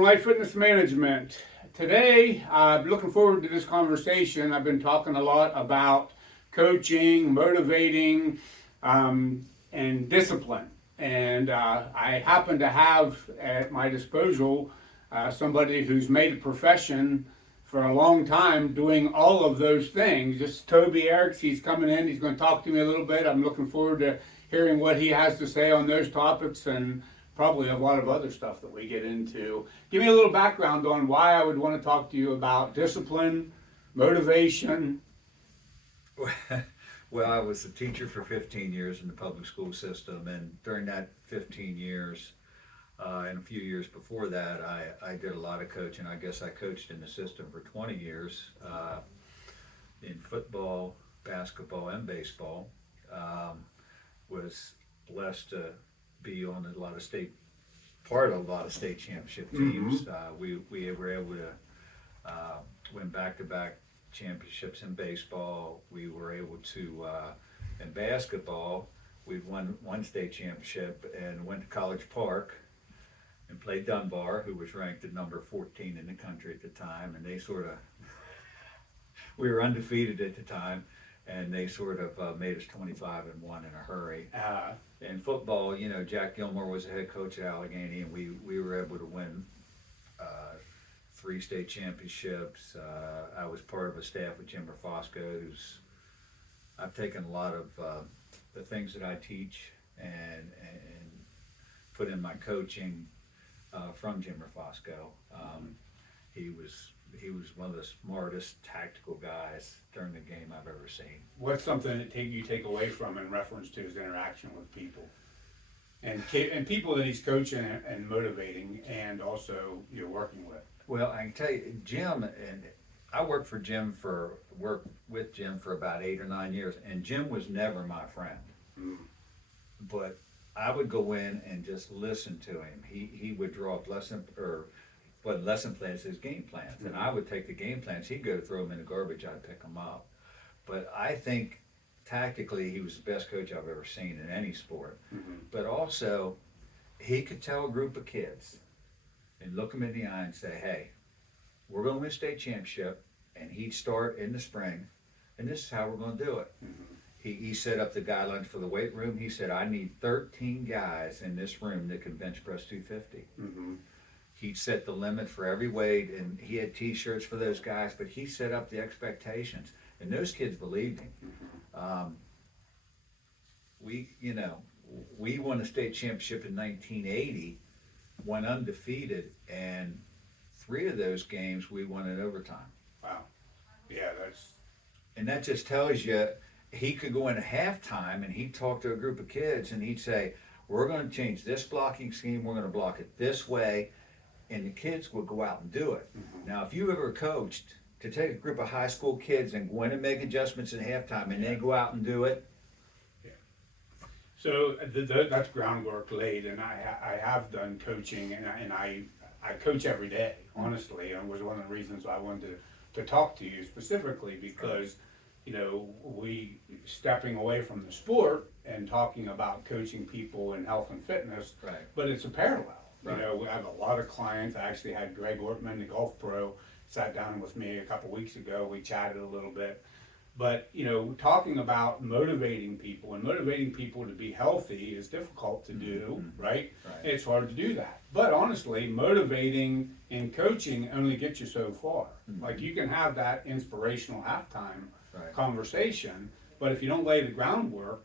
from Life Fitness Management. Today, I'm looking forward to this conversation. I've been talking a lot about coaching, motivating, and discipline. And I happen to have at my disposal somebody who's made a profession for a long time doing all of those things. This is Toby Eriks. He's coming in. He's going to talk to me a little bit. I'm looking forward to hearing what he has to say on those topics and probably a lot of other stuff that we get into. Give me a little background on why I would want to talk to you about discipline, motivation. Well, I was a teacher for 15 years in the public school system, and during that 15 years, and a few years before that, I did a lot of coaching. I guess I coached in the system for 20 years in football, basketball, and baseball. Was blessed to be on a lot of state championship teams. We were able to win back-to-back championships in baseball. We were able to in basketball. We won one state championship and went to College Park and played Dunbar, who was ranked at number 14 in the country at the time, and they we were undefeated at the time, and they sort of made us 25-1 in a hurry. In football, Jack Gilmore was the head coach at Allegheny, and we were able to win 3 state championships. I was part of a staff with Jim Rafosco, I've taken a lot of the things that I teach and put in my coaching from Jim Rafosco. He was one of the smartest tactical guys during the game I've ever seen. What's something that you take away from in reference to his interaction with people and people that he's coaching and motivating, and also working with? Well, I can tell you, Jim, and I worked with Jim for about 8 or 9 years, and Jim was never my friend. But I would go in and just listen to him. He would draw up lesson plans, his game plans, and I would take the game plans. He'd go throw them in the garbage. I'd pick them up. But I think tactically he was the best coach I've ever seen in any sport. But also, he could tell a group of kids and look them in the eye and say, "Hey, we're going to win a state championship," and he'd start in the spring, and this is how we're going to do it. He set up the guidelines for the weight room. He said, "I need 13 guys in this room that can bench press 250. He'd set the limit for every weight, and he had T-shirts for those guys, but he set up the expectations, and those kids believed him. We won a state championship in 1980, went undefeated, and 3 of those games we won in overtime. Wow. Yeah, And that just tells you, he could go into halftime and he'd talk to a group of kids and he'd say, "We're going to change this blocking scheme, we're going to block it this way," and the kids would go out and do it. Now, if you ever coached to take a group of high school kids and go in and make adjustments at halftime and they go out and do it. So that's groundwork laid, and I have done coaching, and I coach every day, honestly, and it was one of the reasons I wanted to talk to you specifically, because we stepping away from the sport and talking about coaching people in health and fitness, Right. but it's a parallel. Right. We have a lot of clients. I actually had Greg Ortman, the golf pro, sat down with me a couple weeks ago. We chatted a little bit. But, talking about motivating people to be healthy is difficult to do, right? It's hard to do that. But honestly, motivating and coaching only gets you so far. Like, you can have that inspirational halftime conversation, but if you don't lay the groundwork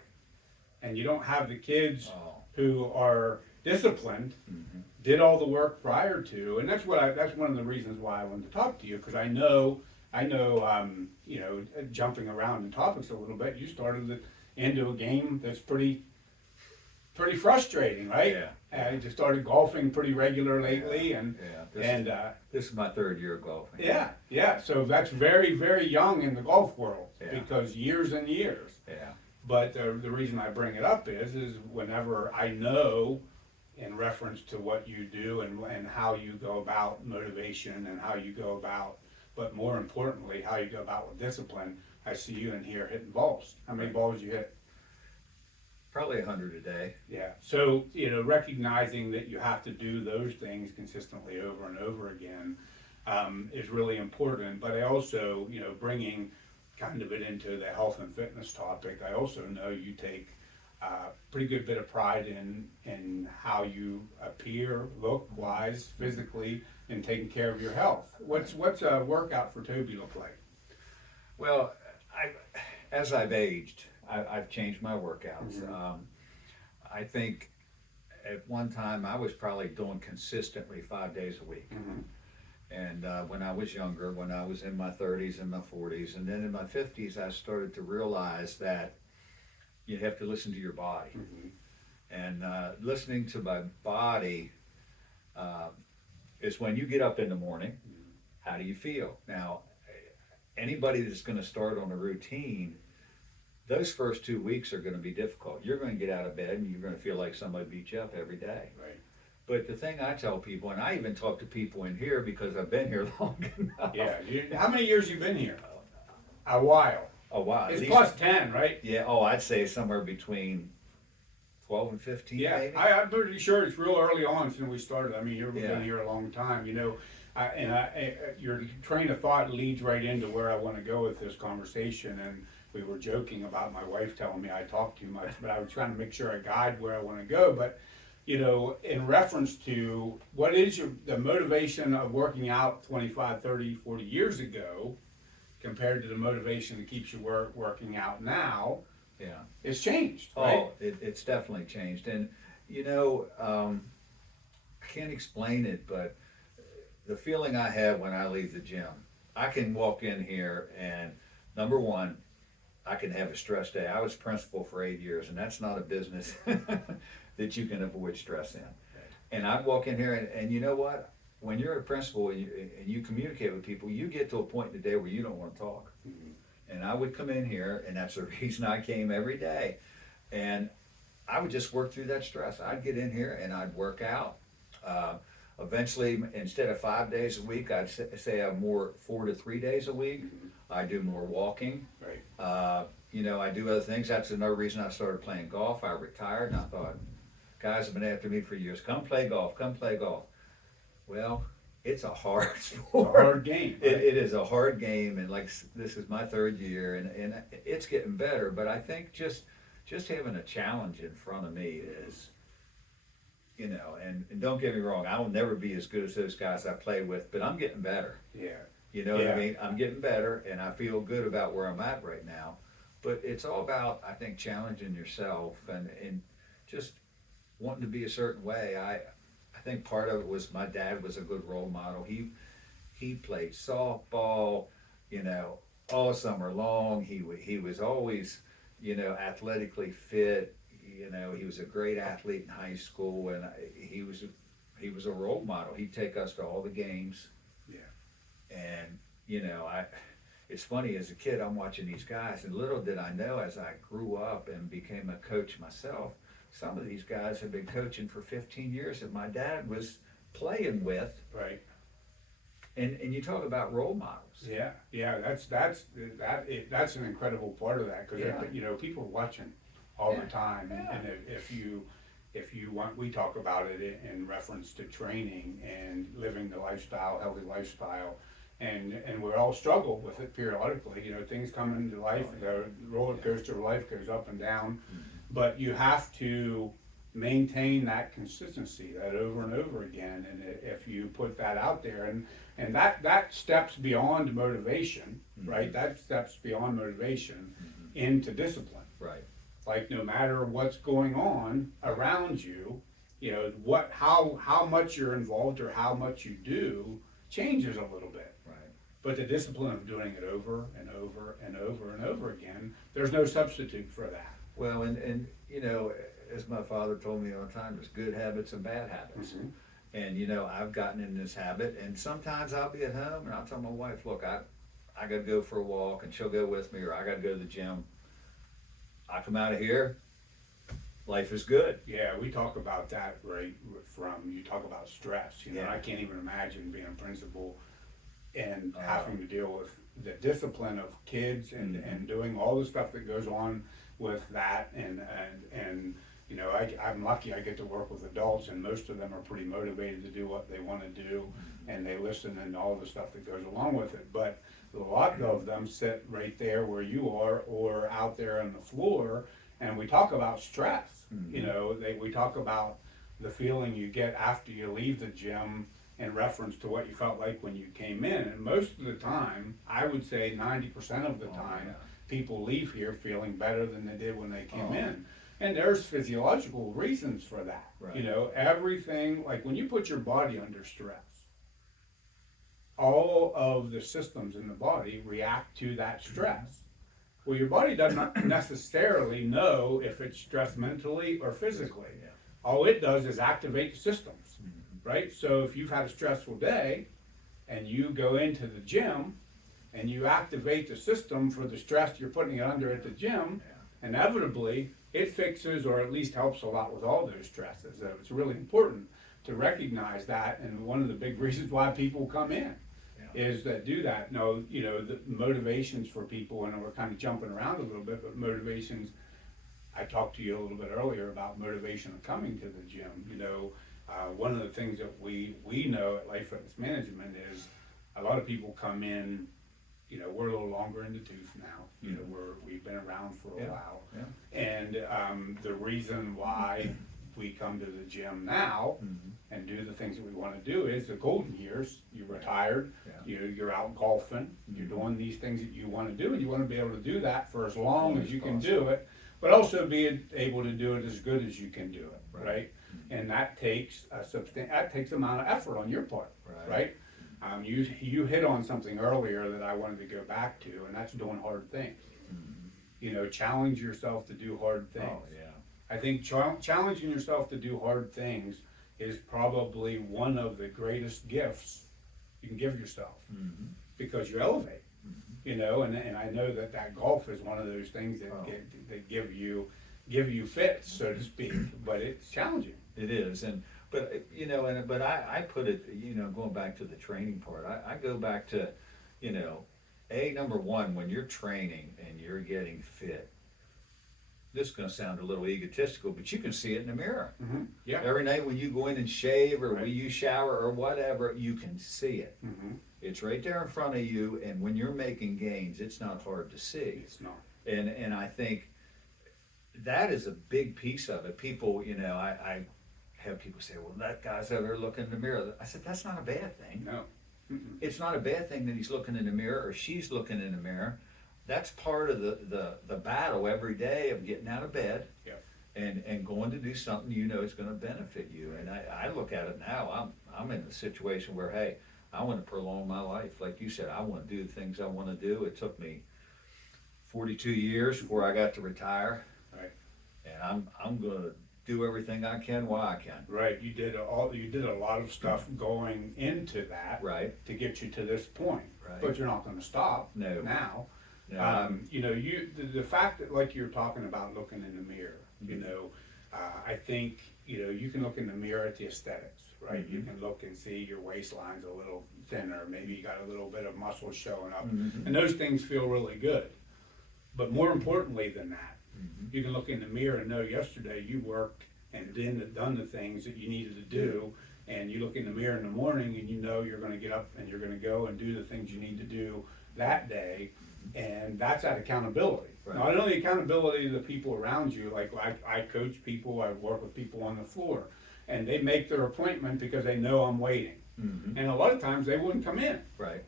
and you don't have the kids who are disciplined, did all the work prior to, and that's one of the reasons why I wanted to talk to you, because I know, jumping around in topics a little bit, you started into a game that's pretty frustrating, right? Yeah. You just started golfing pretty regular lately, This is my 3rd year of golfing. Yeah. So that's very, very young in the golf world, because years and years. Yeah. But the reason I bring it up is whenever I know, in reference to what you do and how you go about motivation and how you go about, but more importantly, how you go about with discipline, I see you in here hitting balls. How many balls you hit? Probably 100 a day. Yeah. So, recognizing that you have to do those things consistently over and over again is really important. But I also, bringing kind of it into the health and fitness topic, I also know you take a pretty good bit of pride in how you appear, look wise, physically, and taking care of your health. What's a workout for Toby look like? Well, as I've aged, I've changed my workouts. Mm-hmm. I think at one time I was probably doing consistently 5 days a week. Mm-hmm. And when I was younger, when I was in my 30s and my 40s, and then in my 50s, I started to realize that you have to listen to your body. Mm-hmm. And listening to my body is when you get up in the morning, how do you feel? Now, anybody that's going to start on a routine, those first 2 weeks are going to be difficult. You're going to get out of bed and you're going to feel like somebody beat you up every day. Right. But the thing I tell people, and I even talk to people in here because I've been here long enough. Yeah. How many years you been here? A while. A while. It's plus 10, right? Yeah. Oh, I'd say somewhere between 12 and 15. Yeah. Maybe. I'm pretty sure it's real early on since we started. I mean, you've Yeah. been here a long time. Your train of thought leads right into where I want to go with this conversation. And we were joking about my wife telling me I talk too much, but I was trying to make sure I guide where I want to go. But in reference to what is the motivation of working out 25, 30, 40 years ago compared to the motivation that keeps you working out now, Yeah. it's changed, right? Oh, it's definitely changed. And, I can't explain it, but the feeling I have when I leave the gym, I can walk in here and number one, I can have a stress day. I was principal for 8 years, and that's not a business that you can avoid stress in. And I'd walk in here, and you know what? When you're a principal and you communicate with people, you get to a point in the day where you don't want to talk. Mm-hmm. And I would come in here, and that's the reason I came every day. And I would just work through that stress. I'd get in here and I'd work out. Eventually, instead of 5 days a week, I'd say I'm more 4 to 3 days a week. Mm-hmm. I do more walking. Right. I do other things. That's another reason I started playing golf. I retired and I thought, guys have been after me for years. Come play golf. Come play golf. Well, it's a hard sport. It's a hard game. Right? It is a hard game, and like this is my third year, and it's getting better. But I think just having a challenge in front of me is, and don't get me wrong, I will never be as good as those guys I play with, but I'm getting better. Yeah. You know what I Yeah. mean? I'm getting better, and I feel good about where I'm at right now. But it's all about, I think, challenging yourself and just wanting to be a certain way. I think part of it was my dad was a good role model. He played softball, all summer long. He was always, athletically fit. He was a great athlete in high school, and he was a role model. He'd take us to all the games. Yeah. And it's funny, as a kid I'm watching these guys, and little did I know as I grew up and became a coach myself, some of these guys have been coaching for 15 years that my dad was playing with. Right. And you talk about role models. Yeah. That's an incredible part of that because Yeah. people are watching all Yeah. the time, Yeah. and if you want, we talk about it in reference to training and living the lifestyle, healthy lifestyle. And we all struggle with it periodically. Things come into life. The roller coaster of life goes up and down, but you have to maintain that consistency, that over and over again. And if you put that out there, and that steps beyond motivation, right? That steps beyond motivation into discipline. Right. Like no matter what's going on around you, how much you're involved or how much you do changes a little bit. Right. But the discipline of doing it over and over and over and over again, there's no substitute for that. Well, and as my father told me all the time, there's good habits and bad habits. Mhm. And I've gotten in this habit, and sometimes I'll be at home and I'll tell my wife, look, I got to go for a walk, and she'll go with me, or I got to go to the gym. I come out of here, life is good. Yeah, we talk about that you talk about stress. Yeah. I can't even imagine being a principal and having to deal with the discipline of kids and doing all the stuff that goes on with that, and you know, I'm lucky I get to work with adults, and most of them are pretty motivated to do what they want to do, and they listen and all the stuff that goes along with it. But a lot of them sit right there where you are, or out there on the floor, and we talk about stress. You know, we talk about the feeling you get after you leave the gym in reference to what you felt like when you came in. And most of the time, I would say 90% of the time, people leave here feeling better than they did when they came in. And there's physiological reasons for that. Right. You know, everything, like when you put your body under stress, all of the systems in the body react to that stress. Well, your body doesn't necessarily know if it's stressed mentally or physically. Yeah. All it does is activate the systems, right? So if you've had a stressful day and you go into the gym and you activate the system for the stress you're putting it under at the gym, inevitably it fixes or at least helps a lot with all those stresses. So it's really important to recognize that, and one of the big reasons why people come in is that do that. No, you know, the motivations for people, and we're kind of jumping around a little bit, but motivations, I talked to you a little bit earlier about motivation of coming to the gym. You know, one of the things that we know at Life Fitness Management is a lot of people come in, you know, we're a little longer in the tooth now. You know, we've been around for a while. And the reason why we come to the gym now and do the things that we want to do is the golden years. You're retired, you're out golfing, you're doing these things that you want to do, and you want to be able to do that for as long as you can do it, but also be able to do it as good as you can do it, right? And that takes amount of effort on your part, right? You hit on something earlier that I wanted to go back to, and that's doing hard things. You know, challenge yourself to do hard things. Oh, yeah. I think challenging yourself to do hard things is probably one of the greatest gifts you can give yourself, because you elevate. You know, and I know that golf is one of those things that that give you fits, so to speak, but it's challenging. It is, but you know, but I put it, you know, going back to the training part, I go back to, you know, number one, when you're training and you're getting fit, this is going to sound a little egotistical, but you can see it in the mirror. Yeah. Every night when you go in and shave or when you shower or whatever, you can see it. It's right there in front of you, and when you're making gains, it's not hard to see. It's not. And I think that is a big piece of it. People, you know, I have people say, well, that guy's over there looking in the mirror. I said, that's not a bad thing. No. It's not a bad thing that he's looking in the mirror or she's looking in the mirror. That's part of the battle every day of getting out of bed and going to do something you know is going to benefit you. And I look at it now, I'm in a situation where, hey, I want to prolong my life. Like you said, I want to do the things I want to do. It took me 42 years before I got to retire. Right. And I'm going to do everything I can while I can. Right. You did a lot of stuff going into that. Right. To get you to this point. Right. But you're not going to stop. No. Now. No. You know, the fact that, like you're talking about looking in the mirror, you know, I think, you know, you can look in the mirror at the aesthetics, right? You can look and see your waistline's a little thinner, maybe you got a little bit of muscle showing up, and those things feel really good. But more importantly than that, you can look in the mirror and know yesterday you worked and done the things that you needed to do, and you look in the mirror in the morning and you know you're going to get up and you're going to go and do the things you need to do that day. And that's that accountability. Right. Not only accountability to the people around you, like I coach people, I work with people on the floor, and they make their appointment because they know I'm waiting. And a lot of times they wouldn't come in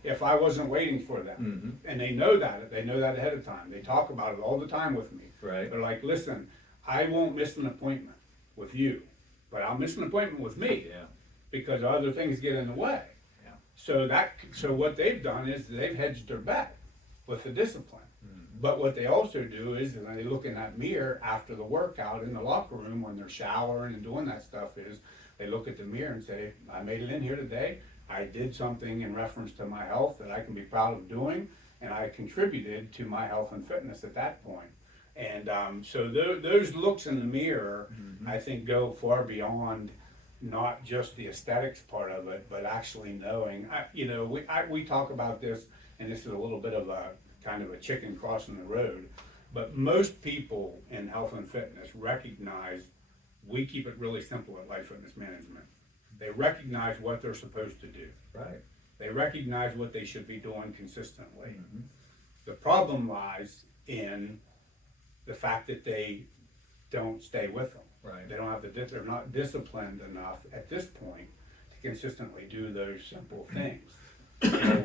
if I wasn't waiting for them. And they know that ahead of time. They talk about it all the time with me. Right. They're like, listen, I won't miss an appointment with you, but I'll miss an appointment with me because other things get in the way. So what they've done is they've hedged their bet with the discipline. But what they also do is when they look in that mirror after the workout in the locker room when they're showering and doing that stuff is they look at the mirror and say, I made it in here today. I did something in reference to my health that I can be proud of doing, and I contributed to my health and fitness at that point. And so those looks in the mirror, I think, go far beyond not just the aesthetics part of it, but actually knowing, you know, we talk about this, and this is a little bit of a kind of a chicken crossing the road, But most people in health and fitness recognize we keep it really simple at Life Fitness Management. They recognize what they're supposed to do. Right. They recognize what they should be doing consistently. Mhm. The problem lies in the fact that they don't stay with them. Right. They don't have they're not disciplined enough at this point to consistently do those simple things.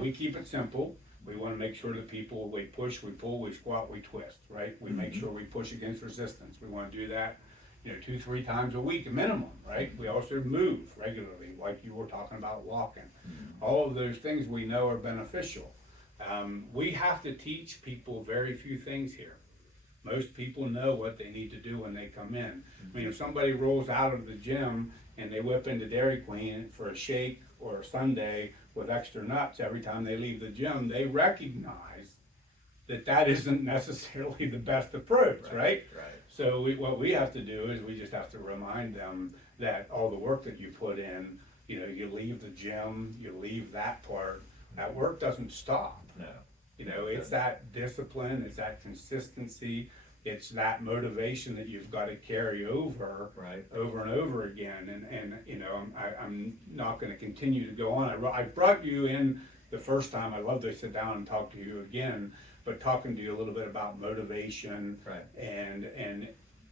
We keep it simple. We want to make sure that people, we push, we pull, we squat, we twist, right? We make sure we push against resistance. We want to do that, 2-3 times a week minimum, right? We also move regularly, like you were talking about walking. All of those things we know are beneficial. We have to teach people very few things here. Most people know what they need to do when they come in. I mean, if somebody rolls out of the gym and they whip into Dairy Queen for a shake or a sundae with extra nuts every time they leave the gym, they recognize that that isn't necessarily the best approach, right? Right. So what we have to do is we just have to remind them that all the work that you put in, you leave the gym, you leave that part, that work doesn't stop. No. It's that discipline, it's that consistency, it's that motivation that you've got to carry over, Right. over and over again. And I'm not going to continue to go on. I brought you in the first time. I love to sit down and talk to you again, but talking to you a little bit about motivation, Right. and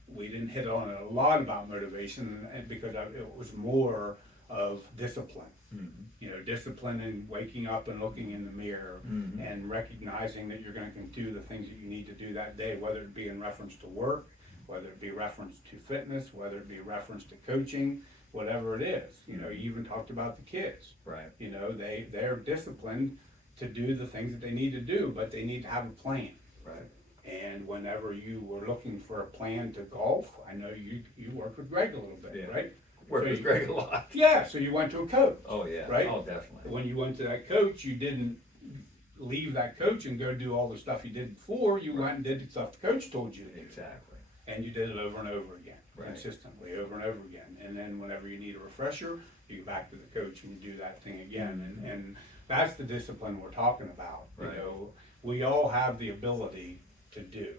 we didn't hit on a lot about motivation, and because it was more of discipline. Discipline in waking up and looking in the mirror and recognizing that you're going to do the things that you need to do that day, whether it be in reference to work, whether it be reference to fitness, whether it be reference to coaching, whatever it is. You even talked about the kids. Right. They're disciplined to do the things that they need to do, but they need to have a plan. Right. And whenever you were looking for a plan to golf, I know you worked with Greg a little bit, Yeah. right? Worked So with Greg a lot. Yeah, so you went to a coach. Oh, yeah. Right? Oh, definitely. When you went to that coach, you didn't leave that coach and go do all the stuff you did before. You went and did the stuff the coach told you to do. Exactly. And you did it over and over again, Right. consistently, over and over again. And then whenever you need a refresher, you go back to the coach and you do that thing again. And that's the discipline we're talking about. Right. We all have the ability to do,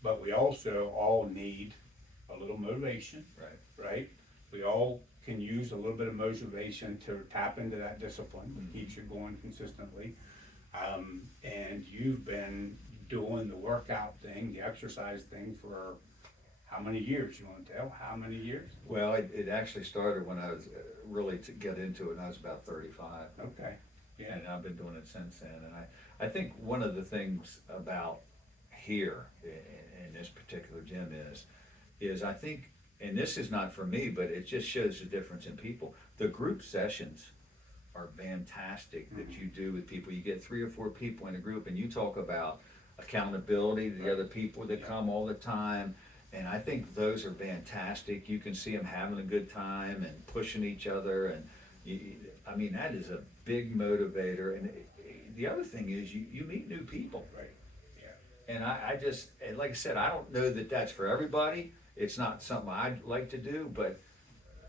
but we also all need a little motivation, Right. right? We all can use a little bit of motivation to tap into that discipline that keeps you going consistently. And you've been doing the workout thing, the exercise thing for how many years? You want to tell? How many years? Well, it actually started when I was really to get into it when I was about 35. Okay. Yeah. And I've been doing it since then. And I think one of the things about here in this particular gym is I think, and this is not for me, but it just shows the difference in people. The group sessions are fantastic that you do with people. You get 3 or 4 people in a group and you talk about accountability to the other people that come all the time. And I think those are fantastic. You can see them having a good time and pushing each other. And that is a big motivator. And the other thing is you meet new people. Right. Yeah. And and like I said, I don't know that that's for everybody. It's not something I'd like to do, but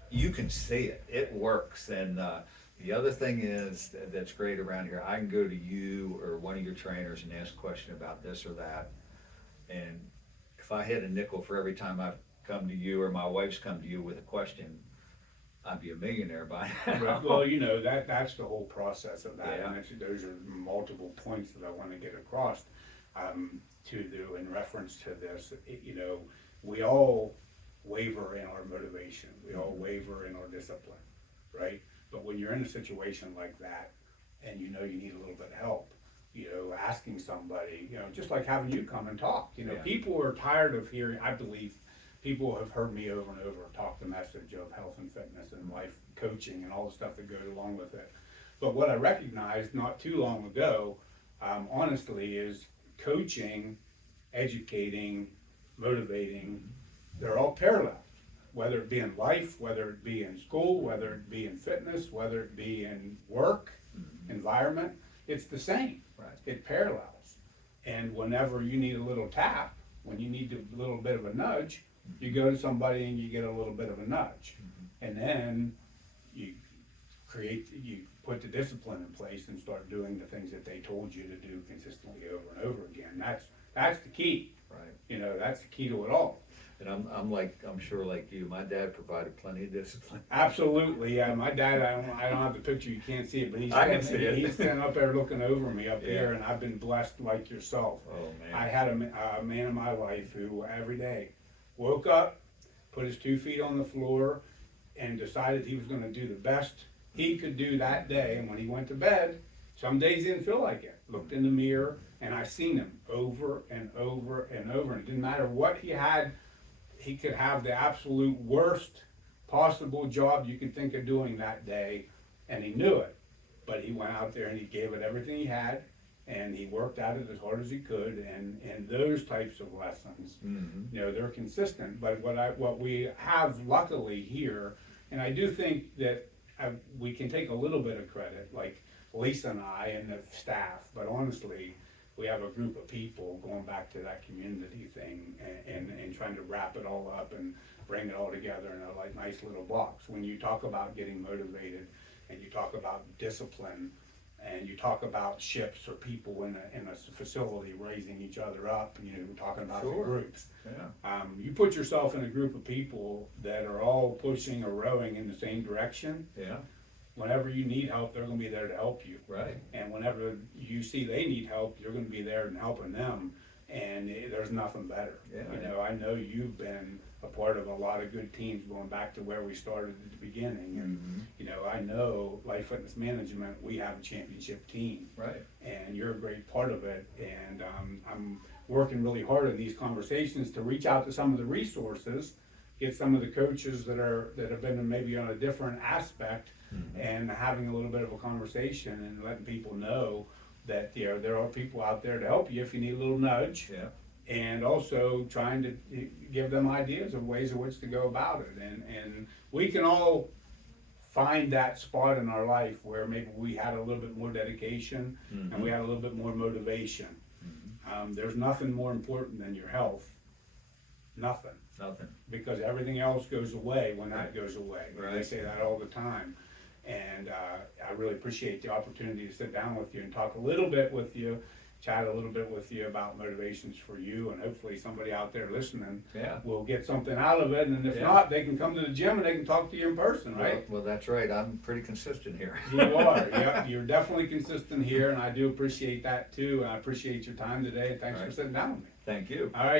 you can see it. It works. And the other thing is that's great around here, I can go to you or one of your trainers and ask a question about this or that. And if I had a nickel for every time I've come to you or my wife's come to you with a question, I'd be a millionaire by now. Well, that's the whole process of that. Yeah. And those are multiple points that I want to get across in reference to this. We all waver in our motivation. We all waver in our discipline, right? But when you're in a situation like that and you need a little bit of help, asking somebody, just like having you come and talk, Yeah. people are tired of hearing, I believe, people have heard me over and over talk the message of health and fitness and life coaching and all the stuff that goes along with it. But what I recognized not too long ago, honestly, is coaching, educating, motivating, they're all parallel. Whether it be in life, whether it be in school, whether it be in fitness, whether it be in work, environment, it's the same. Right. It parallels. And whenever you need a little tap, when you need a little bit of a nudge, you go to somebody and you get a little bit of a nudge. And then you put the discipline in place and start doing the things that they told you to do consistently over and over again. That's the key. Right. You know, that's the key to it all. And I'm sure like you, my dad provided plenty of discipline. Absolutely, yeah. My dad, I don't have the picture, you can't see it, but I can see it. He's standing up there looking over me up Yeah. here, and I've been blessed like yourself. Oh, man. I had a man in my life who every day woke up, put his 2 feet on the floor, and decided he was going to do the best he could do that day. And when he went to bed, some days he didn't feel like it. Looked in the mirror, and I seen him over and over and over. And it didn't matter what he had. He could have the absolute worst possible job you could think of doing that day, and he knew it. But he went out there and he gave it everything he had, and he worked at it as hard as he could. And those types of lessons, Mm-hmm. you know, they're consistent. But what we have luckily here, and I do think that we can take a little bit of credit, like Lisa and I and the staff, but honestly, we have a group of people going back to that community thing and trying to wrap it all up and bring it all together in a like nice little box. When you talk about getting motivated and you talk about discipline and you talk about ships or people in a facility raising each other up, you know, we're talking about the Sure. groups. Yeah. You put yourself in a group of people that are all pushing or rowing in the same direction. Yeah. Whenever you need help, they're gonna be there to help you. Right. And whenever you see they need help, you're gonna be there and helping them, and there's nothing better. Yeah. You know, I know you've been a part of a lot of good teams going back to where we started at the beginning, and, Mm-hmm. you know, I know Life Fitness Management, we have a championship team, Right. and you're a great part of it, and, I'm working really hard in these conversations to reach out to some of the resources, get some of the coaches that have been maybe on a different aspect, Mm-hmm. and having a little bit of a conversation and letting people know that, you know, there are people out there to help you if you need a little nudge. Yeah. And also trying to give them ideas of ways in which to go about it. And we can all find that spot in our life where maybe we had a little bit more dedication Mm-hmm. and we had a little bit more motivation. Mm-hmm. There's nothing more important than your health. Nothing. Nothing. Because everything else goes away when that Right. goes away. They Right. say that all the time. And I really appreciate the opportunity to sit down with you and talk a little bit with you, chat a little bit with you about motivations for you, and hopefully somebody out there listening Yeah. will get something out of it. And if Yeah. not, they can come to the gym and they can talk to you in person, right? Well, that's right. I'm pretty consistent here. You are. Yep, you're definitely consistent here, and I do appreciate that too. And I appreciate your time today, and thanks All for right. sitting down with me. Thank you. All right.